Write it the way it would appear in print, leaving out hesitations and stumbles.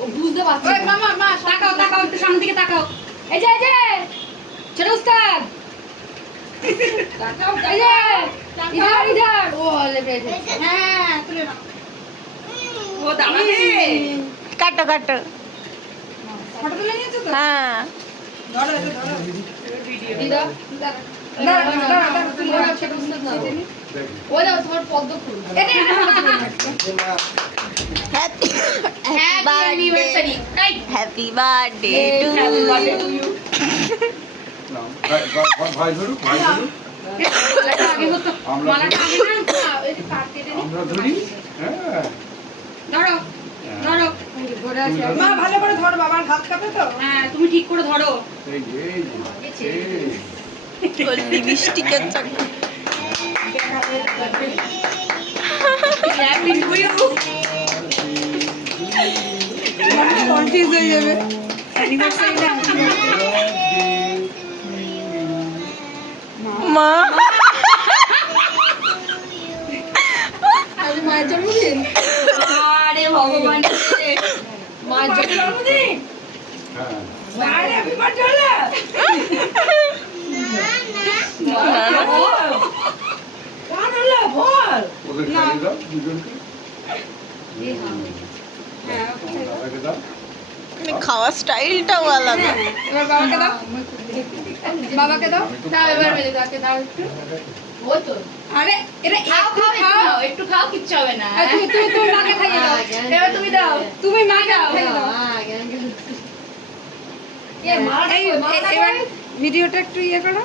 ও বুঝতে পারছে ওই মামা মা তাকাও তাকাও একটু সামনে দিকে তাকাও। এই যে ছোট উস্তাদ তাকাও এই যে ইধার ইধার ও লেবে হ্যাঁ তুলে নাও। ও দাঁড়াবে। কাটো কাটো। ফটো তুলে নিয়েছো তো? হ্যাঁ ধরো এটা ধরো। ভিডিও। ইধার ছোট উস্তাদ না ওই দাও তোমার পদ্ম ফুল এটা হ্যাপি হ্যাপি অ্যানিভার্সারি। এই happy birthday to happy birthday to you. ভাই ধরু ভাই ধরু মালাটা আগে হতো। আমরা মালাটা আগে না এই যে কাট কেটে নি। আমরা ধরি হ্যাঁ ধরো ধরো। ঘরে আছে মা ভালো করে ধরো বাবার হাত কাঁপে তো। হ্যাঁ তুমি ঠিক করে ধরো। এই যে এই গল্লি মিষ্টিকের চক। Happy to you. কনফিউজ হয়ে যাবে। অ্যানিভার্সারি না। মা আজ মায়ের জন্মদিন আরে ভগবান রে। মায়ের জন্মদিন। হ্যাঁ আরে হ্যাপি বার্থডে হলো। কার হলো বল। ওদের খাইয়ে দাও দুজনকে হ্যাঁ দাদাকে দাও খাওয়ার স্টাইলটাও আলাদা। এবার বাবাকে দাও। বাবাকে দাও। দাও এবার মেরে দাকে দাও একটু ওই তো আরে এটা খাও একটু খাও খাও। একটু খাও কিচ্ছু হবে না আর তুমি মাকে খাইয়ে দাও। এবার তুমি দাও। তুমি মা দাও খাইয়ে দাও। এ মা এবার ভিডিওটা একটু ইয়ে করো।